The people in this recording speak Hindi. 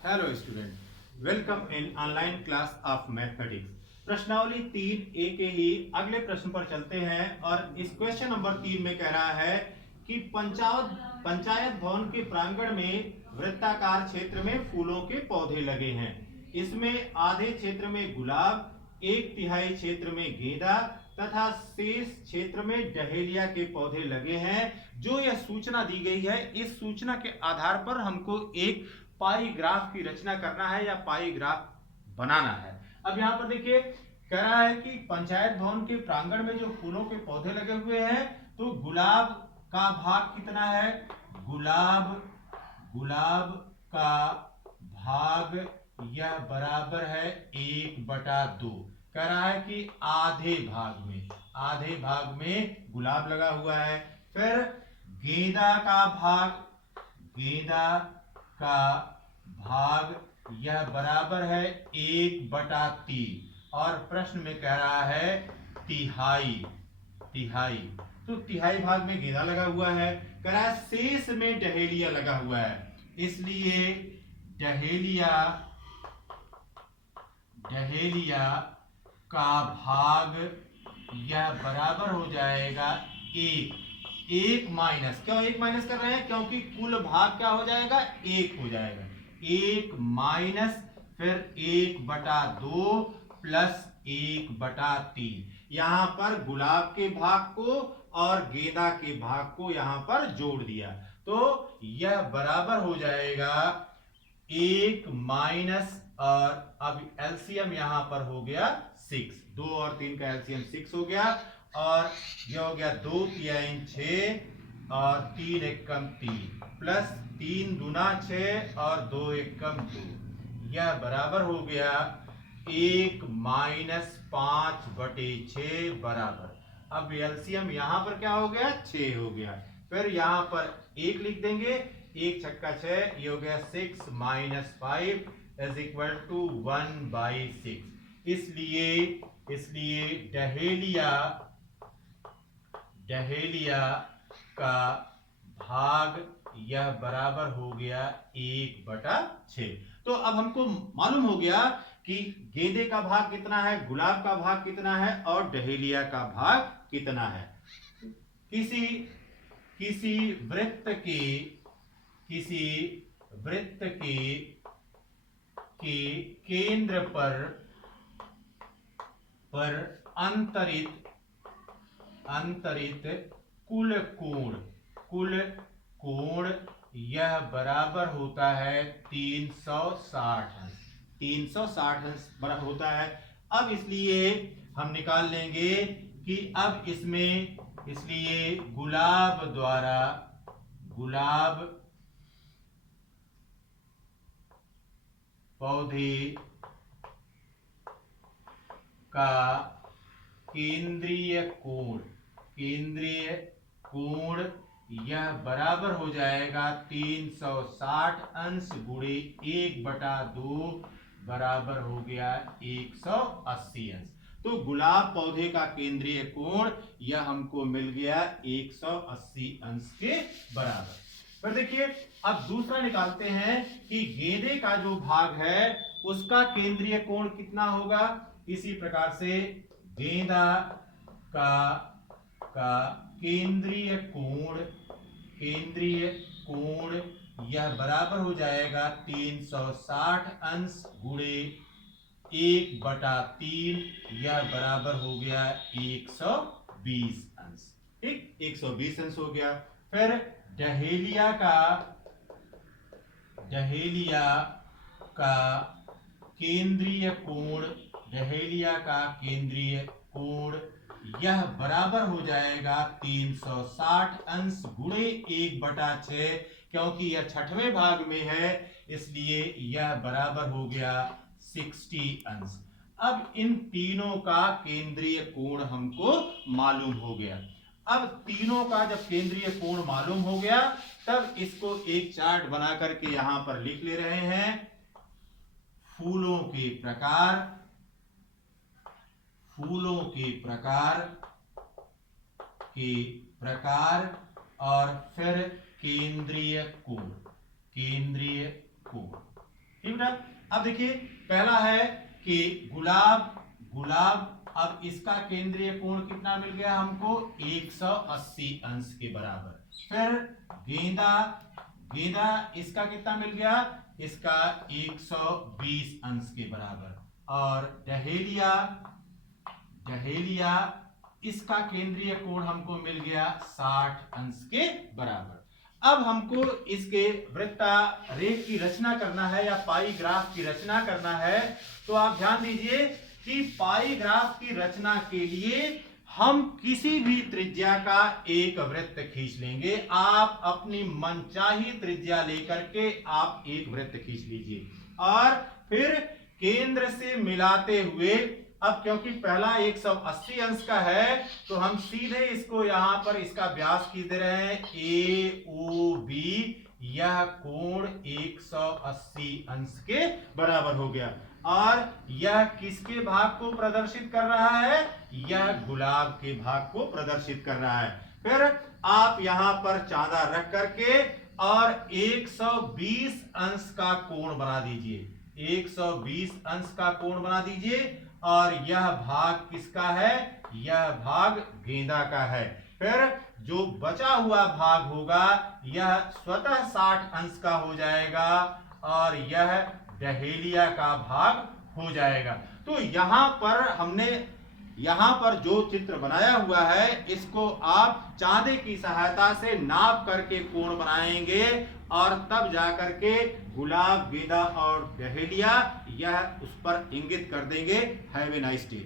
Hello student, welcome in online class of mathematics. प्रश्नावली 3 ए के ही अगले प्रश्न पर चलते हैं और इस क्वेश्चन नंबर 3 में कह रहा है कि पंचायत भवन के प्रांगण में वृत्ताकार क्षेत्र में फूलों के पौधे लगे हैं। इसमें आधे क्षेत्र में गुलाब, एक तिहाई क्षेत्र में गेंदा तथा शेष क्षेत्र में डहेलिया के पौधे लगे हैं। जो यह सूचना दी गई है, इस सूचना के आधार पर हमको एक पाई ग्राफ की रचना करना है या पाई ग्राफ बनाना है। अब यहाँ पर देखिए, कह रहा है कि पंचायत भवन के प्रांगण में जो फूलों के पौधे लगे हुए हैं, तो गुलाब का भाग कितना है? गुलाब गुलाब का भाग यह बराबर है 1/2। कह रहा है कि आधे भाग में गुलाब लगा हुआ है। फिर गेंदा का भाग यह बराबर है 1/3। और प्रश्न में कह रहा है तिहाई तिहाई तो तिहाई भाग में गेंदा लगा हुआ है। कह रहा है शेष में डहेलिया लगा हुआ है, इसलिए डहेलिया डहेलिया का भाग यह बराबर हो जाएगा 1 माइनस। क्यों 1 माइनस कर रहे हैं? क्योंकि कुल भाग क्या हो जाएगा? 1 हो जाएगा। 1 माइनस फिर 1/2 प्लस 1/3। यहां पर गुलाब के भाग को और गेंदा के भाग को यहां पर जोड़ दिया, तो यह बराबर हो जाएगा 1 माइनस, और अब एलसीएम यहां पर हो गया 6। 2 और 3 का एलसीएम 6 हो गया, और यह हो गया 2 3 6 और 3 एकम 3 प्लस 3 दूना 6 और 2 एकम 2। यह बराबर हो गया 1 माइनस 5/6 बराबर। अब एलसीएम यहां पर क्या हो गया? 6 हो गया। फिर यहां पर 1 लिख देंगे, 1 छक्का 6, ये हो गया 6 माइनस 5 इज इक्वल टू 1/6। इसलिए डहेलिया का भाग यह बराबर हो गया 1/6। तो अब हमको मालूम हो गया कि गेंदे का भाग कितना है, गुलाब का भाग कितना है और डहेलिया का भाग कितना है। किसी किसी वृत्त के किसी वृत्त के केंद्र पर अंतरित कुल कोण यह बराबर होता है 360 अंश। 360 अंश बराबर होता है। अब इसलिए हम निकाल लेंगे कि अब इसलिए गुलाब पौधे का केंद्रीय कोण यह बराबर हो जाएगा 360 अंश गुणे 1/2 बराबर हो गया 180 अंश। तो गुलाब पौधे का केंद्रीय कोण यह हमको मिल गया 180 अंश के बराबर। फिर देखिए, अब दूसरा निकालते हैं कि गेंदे का जो भाग है उसका केंद्रीय कोण कितना होगा। इसी प्रकार से गेंदा का केंद्रीय कोण यह बराबर हो जाएगा 360 अंश गुणे 1/3। यह बराबर हो गया 120 अंश। ठीक, 120 अंश हो गया। फिर डहेलिया का केंद्रीय कोण यह बराबर हो जाएगा 360 अंश गुणे 1/6। क्योंकि यह छठवें भाग में है, इसलिए यह बराबर हो गया 60 अंश। अब इन तीनों का केंद्रीय कोण हमको मालूम हो गया। अब तीनों का जब केंद्रीय कोण मालूम हो गया, तब इसको एक चार्ट बना करके यहां पर लिख ले रहे हैं। फूलों के प्रकार और फिर केंद्रीय कोण। ठीक बेटा। अब देखिए पहला है कि गुलाब अब इसका केंद्रीय कोण कितना मिल गया हमको 180 अंश के बराबर। फिर गेंदा इसका कितना मिल गया, इसका 120 अंश के बराबर। और डहेलिया इसका केंद्रीय कोण हमको मिल गया 60 अंश के बराबर। अब हमको इसके वृत्तारेख की रचना करना है या पाई ग्राफ की रचना करना है। तो आप ध्यान दीजिए कि पाई ग्राफ की रचना के लिए हम किसी भी त्रिज्या का एक वृत्त खींच लेंगे। आप अपनी मनचाही त्रिज्या लेकर के आप एक वृत्त खींच लीजिए और फिर केंद्र से मिलाते हुए, अब क्योंकि पहला 180 अंश का है तो हम सीधे इसको यहां पर इसका व्यास खींच दे रहे हैं AOB। यह कोण 180 अंश के बराबर हो गया। और यह किसके भाग को प्रदर्शित कर रहा है, यह गुलाब के भाग को प्रदर्शित कर रहा है। फिर आप यहां पर चांदा रख करके और 120 अंश का कोण बना दीजिए, 120 अंश का कोण बना दीजिए। और यह भाग किसका है, यह भाग गेंदा का है। फिर जो बचा हुआ भाग होगा यह स्वतः 60 अंश का हो जाएगा और यह डहेलिया का भाग हो जाएगा। तो यहां पर जो चित्र बनाया हुआ है इसको आप चांदे की सहायता से नाप करके कोण बनाएंगे और तब जाकर के गुलाब, गेंदा और डहेलिया यह उस पर इंगित कर देंगे। Have a nice day.